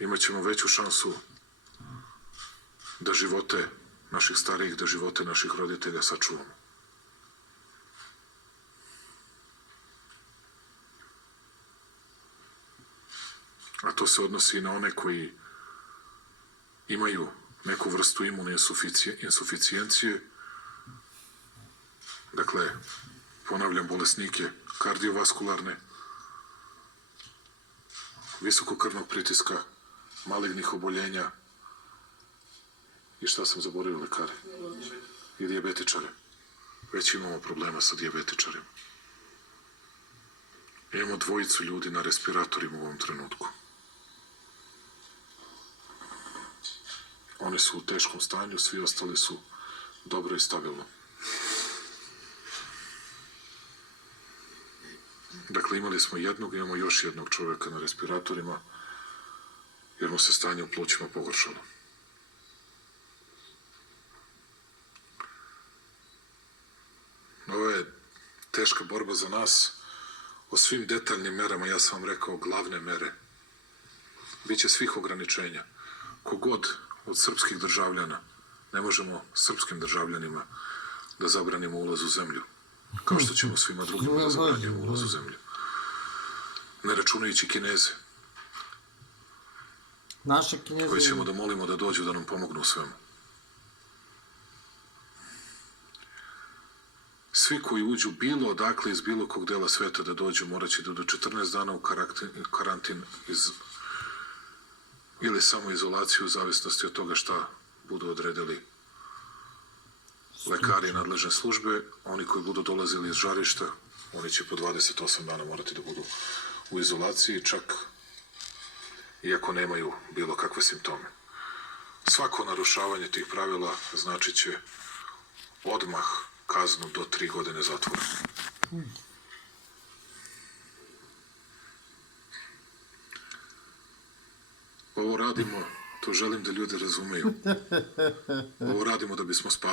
imat ćemo veću šansu da živote naših starijih, da živote naših roditelja sačuvamo. A to se odnosi i na one koji imaju neku vrstu imune insuficijencije, dakle, ponavljam, bolesnike kardiovaskularne, visokog krvnog pritiska, malignih oboljenja i šta sam zaboravio, lekare? I dijabetičare. Već imamo problema sa dijabetičarima. Imamo 2 ljudi na respiratorima u ovom trenutku. Oni su u teškom stanju, svi ostali su dobro i stabilno. Dakle, imali smo jednog, imamo još jednog čovjeka na respiratorima, jer mu se stanje u plućima pogoršalo. Ovo je teška borba za nas. O svim detaljnim merama, ja sam vam rekao, glavne mere. Biće svih ograničenja. Kogod od srpskih državljana, ne možemo srpskim državljanima da zabranimo ulaz u zemlju, kao što ćemo svima drugima da zabranimo ulaz u zemlju. Ne računajući Kineze, koji ćemo da molimo da dođu da nam pomognu u svemu. Svi koji uđu bilo odakle iz bilo kog dela sveta da dođu, morat će da do 14 dana u karantin ili samo izolaciju u zavisnosti od toga šta budu odredili lekari i nadležne službe. Oni koji budu dolazili iz žarišta, oni će po 28 dana morati da budu u izolaciji, čak iako nemaju bilo kakve simptome. Svako narušavanje tih pravila znači će odmah kaznu do 3 godine zatvora. Ovo radimo, to želim da ljudi razumeju. Ovo radimo da bismo spasili